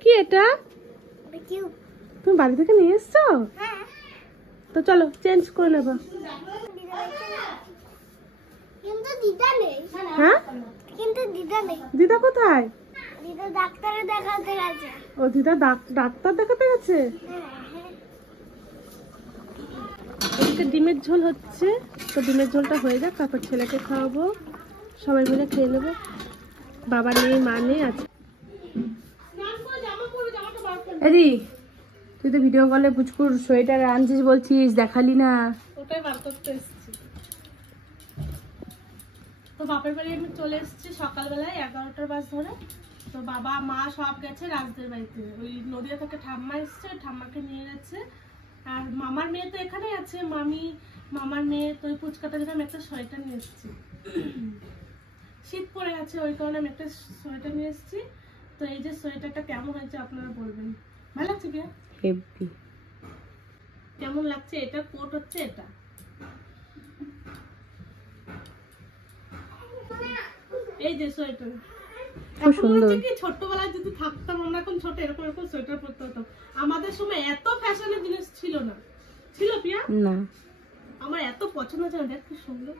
কি এটা? তুমি বাড়ি থেকে নিয়ে এসছো? তো চলো চেঞ্জ করে নেবো। কিন্তু দিদা নেই। হ্যাঁ, কিন্তু দিদা নেই। দিদা কোথায়? দিদা ডাক্তারে দেখাতে গেছে। ও দিদা ডাক্তার দেখাতে গেছে। এদিকে ডিমের ঝোল হচ্ছে, তো ডিমের ঝোলটা হয়ে যাক, তারপর ছেলেকে খাওয়াবো, সবাই মিলে খেয়ে নেবো। বাবা নেই, মা নেই, আছে। এদি তুই তো ভিডিও কলে পুচকুর সোয়েটার আনছিস বলছিস, দেখালি না। ওটাই বার করতে এসেছি। তো বাপের বাড়ি আমি চলে এসেছি সকালবেলায় 11টার বাস ধরে। তো বাবা মা সব গেছে রাজদের বাড়িতে, ওই নদিয়া থেকে ঠাম্মা এসছে, ঠাম্মাকে নিয়ে গেছে। আর মামার মেয়ে তো এখানেই আছে, মামার মেয়ে তো ওই পুচকাটা জন্য আমি একটা সোয়েটার নিয়ে এসেছি। শীত পড়ে গেছে, ওই কারণে আমি একটা সোয়েটার নিয়ে এসেছি। তো এই যে সোয়েটারটা কেমন হয়েছে আপনারা বলবেন। ভালো লাগছে কি? হেভি। কেমন লাগছে? এটা কোট হচ্ছে, এটা এই যে সোয়েটার। খুব সুন্দর। কি ছোটবেলায় যদি থাকতাম আমরা, এখন ছোট এরকম এরকম সোয়েটার পরতে হতো। আমাদের সময় এত ফ্যাশনের জিনিস ছিল না, ছিল পিয়া? না, আমার এত পছন্দ ছিল। দেখ কি সুন্দর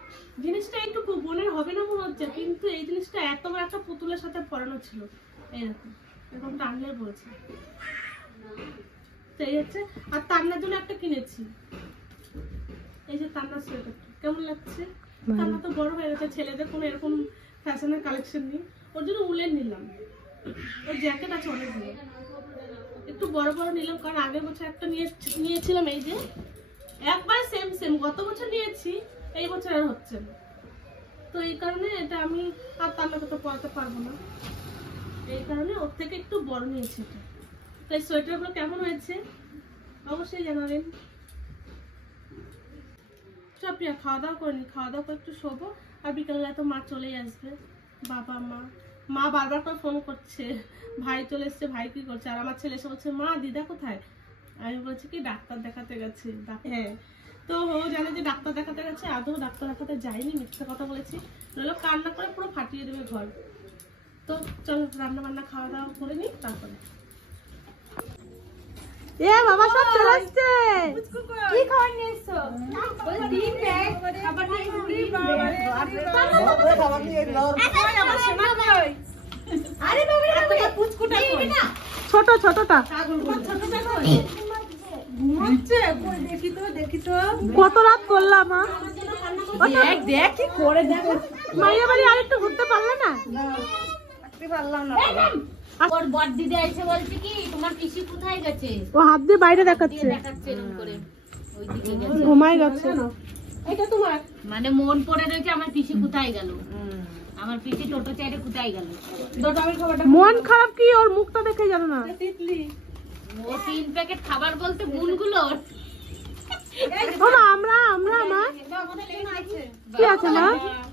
জিনিসটা, একটু বোনের হবে না মনে হচ্ছে, কিন্তু এই জিনিসটা এত বড় একটা পুতুলের সাথে পরানো ছিল। এরকম এরকম টানলে বলছে, সেই হচ্ছে। আর তান্নার জন্য একটা কিনেছি, এই যে তান্নার সোয়েটার। কেমন লাগছে? তান্না তো বড় হয়ে গেছে, ছেলেদের কোনো এরকম ফ্যাশনের কালেকশন নেই, ওর জন্য উলের নিলাম। ওর জ্যাকেট আছে অনেকগুলো, একটু বড় বড় নিলাম, কারণ আগের বছর একটা নিয়েছিলাম, এই যে একবার সেম গত বছর নিয়েছি, এই বছর আর হচ্ছে না। তো এই কারণে এটা আমি আর তান্নাকে তো পরাতে পারবো না, এই কারণে ওর থেকে একটু বড় নিয়েছি এটা। তো এই সোয়েটারগুলো কেমন হয়েছে অবশ্যই জানাবেন। সব প্রিয়া খাওয়া দাওয়া করিনি, খাওয়া দাওয়া করে একটু শোবো। আর বিকেলবেলা তো মা চলেই আসবে, বাবা মা বারবার করে ফোন করছে, ভাই চলে এসছে, ভাই কি করছে। আর আমার ছেলে এসে বলছে, মা দিদা কোথায়? আমি বলছি কি ডাক্তার দেখাতে গেছে। হ্যাঁ, তো ও জানে যে ডাক্তার দেখাতে গেছে, আদৌ ডাক্তার দেখাতে যায়নি, মিথ্যে কথা বলেছি, নইলে কান্না করে পুরো ফাটিয়ে দেবে ঘর। তো চলো রান্না বান্না খাওয়া দাওয়া করে নি, তারপরে এ বাবা সব চলে আসছে। কি খাবার নিয়ে এসছো? ওই ডিম ব্যাগ খাবার নিয়ে ঘুরি বাবা রে, খাবার নিয়ে এলো। আমার সোনা কই? আরে বাবা রে, পুচকুটা কই? ছোটটা ছোটটা কই? ঘুমাচ্ছে কই? দেখি তো কত রাত করলাম। মা দেখ কি করে, দেখো মাইয়া বাড়ি আরেকটু ঘুরতে পারলে না? না পারলাম না। ওর বড় দিদি এসে বলছে কি তোমার পিসি কোথায় গেছে, ও হাত দিয়ে বাইরে দেখাচ্ছে এরকম করে, ওইদিকে গেছে, ঘুমায় গেছে। এটা তোমার মানে মন পড়ে রয়েছে আমার পিসি কোথায় গেল, আমার পিসি টোটো চাইরে কোথায় গেল। মন খারাপ কি, ওর মুখটা দেখে জানো না? তিতলি ও 3 প্যাকেট খাবার বলতে গুনগুলো আমরা মা কি আছে মা?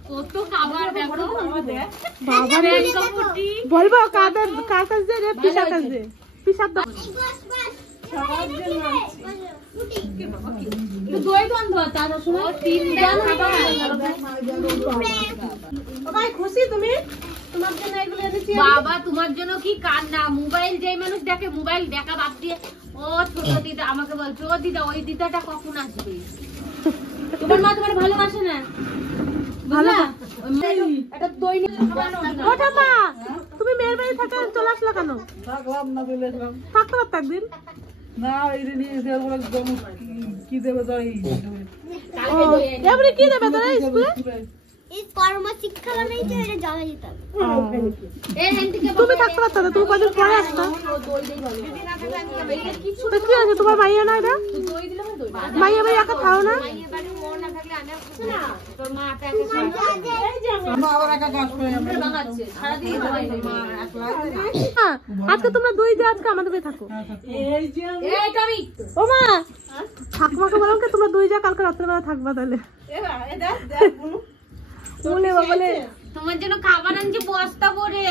কত খাবার দেখো বাবা রে, বলবো কার কাছে যে রে পিসার কাছে পিসার দাও সবার জন্য তো দই বন্ধ তার শুনো 3 জন খাবার। ভাই খুশি তুমি? তোমার জন্য এগুলো এনেছি বাবা। তোমার জন্য কি কান্না, মোবাইল যেই মানুষ দেখে, মোবাইল দেখা বাদ দিয়ে ও ছোট দিদা আমাকে বলছে, ও দিদা ওই দিদাটা কখন আসবে? তোমার মা তোমার ভালোবাসে না? ভালো এটা দই নিয়ে খাওয়ানো ওঠা মা। তুমি মেয়ের বাড়ি থেকে চলে আসলা কেন? থাকলাম না, চলে আসলাম। থাকতে পারত একদিন না, এই নিয়ে এসে বলে কি দেবে দই, এবারে কি দেবে তোরা স্কুলে? এই কর্ম শিক্ষা নেই তো, এটা জমা দিতে হবে। তুমি থাকতে পারতো না, তুমি কদিন পরে আসতো। কি আছে তোমার মাইয়া না? এটা মাইয়া বাড়ি একা খাও না? আজকে তোমরা দুই যে আজকে আমাদের বাড়ি থাকো। ও মা ঠাকুমাকে বললাম কি তোমরা দুই যা কালকে রাত্রেবেলা থাকবা তাহলে। তোমার জন্য খাবার আনছি বস্তা ভরে,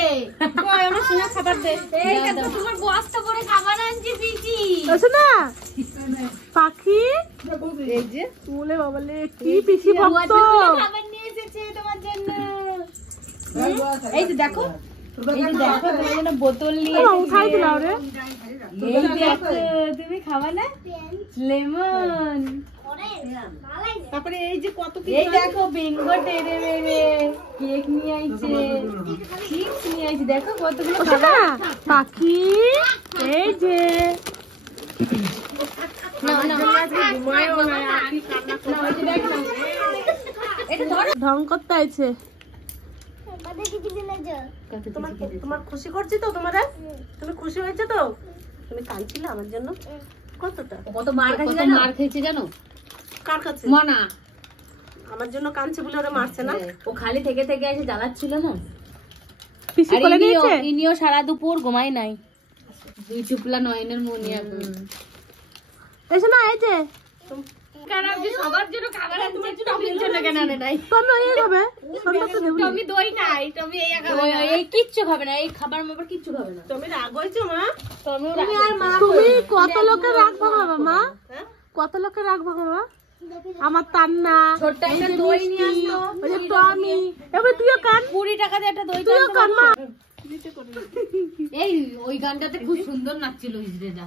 আমার সোনা খাবার দে। এই দেখো তোমার বস্তা ভরে খাবার আনছি পিসি। শোনা পাখি, এই যে বলে বাবালে কি পিসি ভক্ত খাবার নিয়ে এসেছে তোমার জন্য। এই যে দেখো দেখো তোমার জন্য বোতল নিয়ে উঠাই দিলাও রে। এই দেখো তুমি খাবা না লেমন। তারপরে এই যে কত কি এই দেখো বিঙ্গো টেরে মেরে কেক নিয়ে আইছে, চিপস নিয়ে আইছে, দেখো কতগুলো খাবা। পাখি এই যে ঢং করতে আইছে। তোমার খুশি করছি তো তোমারে? তুমি খুশি হয়েছে তো? তুমি কাঁদছিলে আমার জন্য কতটা? কত মার খেয়েছে জানো? কার কাছে? মনা আমার জন্য কাঁদছে বলে ওরা মারছে না? ও খালি থেকে থেকে এসে জ্বালাচ্ছিল না। পিসি কোলে নিয়েছে? ইনিও সারা দুপুর ঘুমাই নাই, দুই চুপলা নয়নের মনি এখন। এসো না, এই যে সবার জন্য খাবার আনছে, টমির জন্য কেন আনে নাই? তুমি ওই খাবে, সন্ধ্যাতে দেবো। টমি দই নাই, টমি এই খাবে না, এই কিচ্ছু খাবে না, এই খাবার মাবার কিচ্ছু খাবে না। তুমি রাগ হয়েছো মা? তুমি আর মা তুমি কত লোকের রাগ ভাঙাবে মা? কত লোকের রাগ ভাঙাবে? আমার তান্না, ছোট্ট একটা দই নিয়ে আসলো, ওই যে টমি, এবার তুইও কান। 20 টাকা দিয়ে একটা দই তুইও কান মা। এই ওই গানটাতে খুব সুন্দর নাচছিল হিজড়েটা।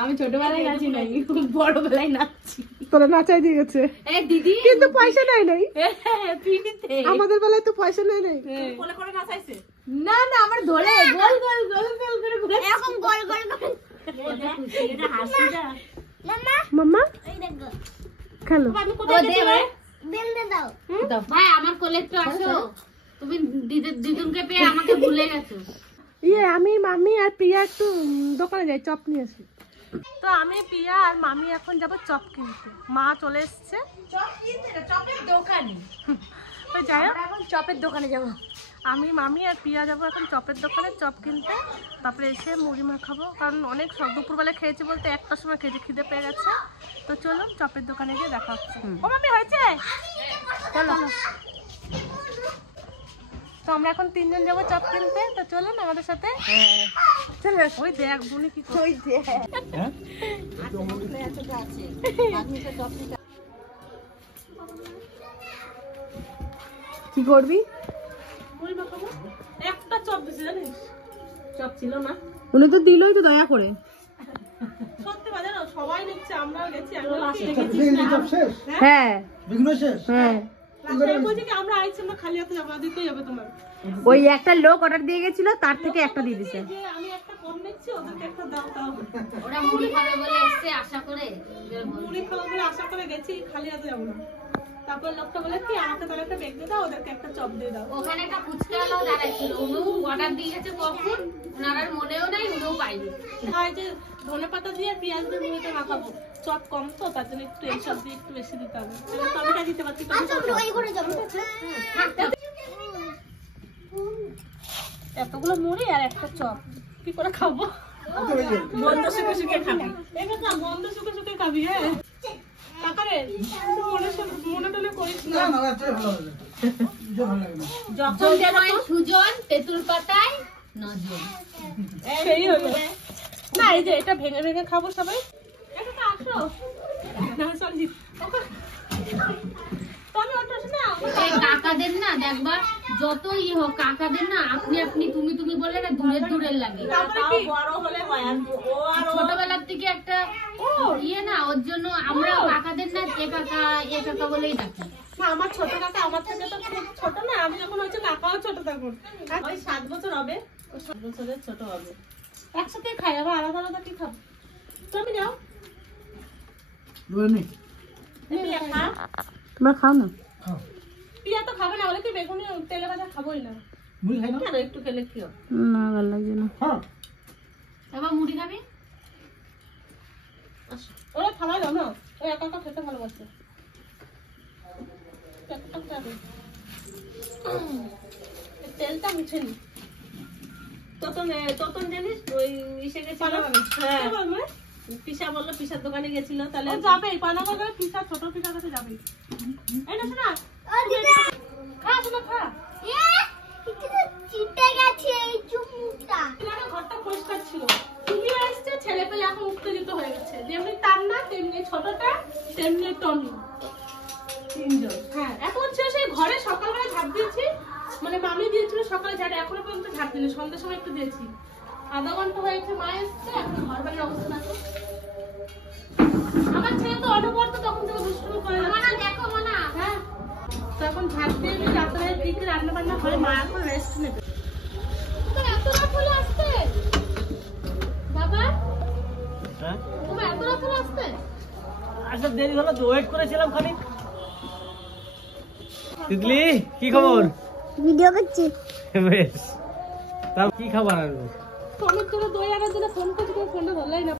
আমি ছোটবেলায় নাচি নাই, বড়বেলায় নাচছি। তোরা নাচাই দিয়ে গেছে দিদি, কিন্তু পয়সা নেই নাই ফ্রিতে। আমাদের বেলায় তো পয়সা নেই নাই। না না, আমার ধরে গোল গোল গোল গোল করে ঘুরে এরকম গোল গোল করে এটা হাসিটা। মাম্মা খেলো। বেলতে দাও। ভাই আমার কোলে একটু আসো, তুমি দিদুনকে পেয়ে আমাকে ভুলে গেছো। আমি মামি আর প্রিয়া একটু দোকানে যাই, চপ নিয়ে আসি। তো আমি প্রিয়া আর মামি এখন যাব চপ কিনতে। মা চলে এসছে চপ কিনতে, চপের দোকানে। ওই যাই হোক, এখন চপের দোকানে যাব। আমি মামি আর প্রিয়া যাবো এখন চপের দোকানে চপ কিনতে। তারপরে এসে মুড়ি মাখাবো, কারণ অনেক দুপুরবেলা খেয়েছি বলতে 1টার সময় খেয়েছি, খিদে পেয়ে গেছে। তো চলুন চপের দোকানে গিয়ে দেখা হচ্ছে। ও মামি হয়েছে, চলো। তো আমরা এখন 3 জন যাবো চপ কিনতে, তো চলুন আমাদের সাথে। চলো, ওই দেখ বুনি কি করছে। ওই দেখ কি করবি? মুড়ি মাখাবো। একটা চপ দিছে জানিস, চপ ছিল না। উনি তো দিলই তো দয়া করে। সত্যি বাজে না, সবাই নিচ্ছে, আমরাও গেছি। হ্যাঁ হ্যাঁ, আমরা আইছি, আমরা খালি হাতে যাবো, দিতেই হবে তোমার। ওই একটা লোক অর্ডার দিয়ে গেছিল, তার থেকে একটা দিয়ে দিছে। আমি একটা কম নিচ্ছি, ওদেরকে একটা দাও দাও। ওরা মুড়ি খাবে বলে এসে আশা করে, মুড়ি খাবো বলে আশা করে গেছি, খালি হাতে যাবো না। তারপর লোকটা বলে কি আমাকে তাহলে একটা বেগ দিয়ে দাও, ওদেরকে একটা চপ দিয়ে দাও। ওখানে একটা ফুচকাওয়ালাও দাঁড়াইছিল, উনিও অর্ডার দিয়ে গেছে কখন, ওনার মনেও নাই, উনিও পাইনি। যে ধনে পাতা দিয়ে পেঁয়াজ দিয়ে মুড়িতে মাখাবো, চপ কম তো তার জন্য একটু এই সব দিয়ে একটু বেশি দিতে হবে। টমেটো দিতে পারছি, এতগুলো মুড়ি আর একটা চপ কি করে খাবো? বন্ধ শুকে শুকে খাবি, বন্ধ শুকে শুকে খাবি। হ্যাঁ তারপরে মনে টনে করিস না। সুজন তেঁতুল পাতায় নজন, সেই হলো না। এই যে এটা ভেঙে ভেঙে খাবো সবাই। এটা তো আসো না, সরি কাকাদের না দেখবা যত হোক, কাকাদের না আপনি আপনি তুমি তুমি বলে না দূরের দূরের লাগে। ছোটবেলার থেকে একটা না, ওর জন্য আমরা কাকাদের না এ কাকা বলেই ডাকি। আমার ছোট কাকা আমার থেকে তো খুব ছোট না, আমি যখন হচ্ছে কাকাও ছোট তখন। ওই 7 বছর হবে, ওই 7 বছরের ছোট হবে। একসাথে খাই, আবার আলাদা আলাদা কি খাবো? তুমি যাও, তোমরা খাও না। পিয়া তো খাবে না, বলে কি বেগুনি তেলে ভাজা খাবোই না। মুড়ি খাই না কেন? একটু খেলে কি হবে না, ভালো লাগছে না। এবার মুড়ি খাবি? ওরা খাওয়াই দাও না, ওই একা একা খেতে ভালোবাসে। তেলটা মুছে নি। ততন জানিস ওই ইসে গেছিল, হ্যাঁ পিসা বললো, পিসার দোকানে গেছিল। তাহলে যাবে পানাগড় গেলে পিসা, ছোট পিসার কাছে যাবে। এই না শোনা, খা শোনা খা। ঘরটা পরিষ্কার ছিল, তুমি আসছে, ছেলে পেলে এখন উত্তেজিত হয়ে গেছে। যেমনি তার না, তেমনি ছোটটা, তেমনি টমি, 3 জন। হ্যাঁ এখন হচ্ছে সেই ঘরে সকালবেলা ঝাঁপ দিয়েছি, আমি দিয়েছিল সকালে ঝাড়, এখনো পর্যন্ত ঝাড় দিনি, সন্ধ্যার সময় একটু দিয়েছি। আধা ঘন্টা হয়েছে মা এসছে, এখন ঘর বাড়ির অবস্থা দেখো। আমার ছেলে তো অটো পড়তো তখন থেকে দুষ্টুমি করে যাচ্ছে। দেখো মানা। হ্যাঁ, তো এখন ঝাড় দিয়ে দিই, রাত্রে কি কি রান্না বান্না হয়, মা এখন রেস্ট নেবে। তোমার এত রাত হলে আসতে বাবা? হ্যাঁ তোমার এত রাত হলে আসতে? আচ্ছা দেরি হলো তো, ওয়েট করেছিলাম খালি। তিতলি কি খবর? ভিডিও করছি। বেশ, তাও কি খাবার আনবো? অনেক করে দই আনার জন্য ফোন করছি, ফোনটা ধরলাই না।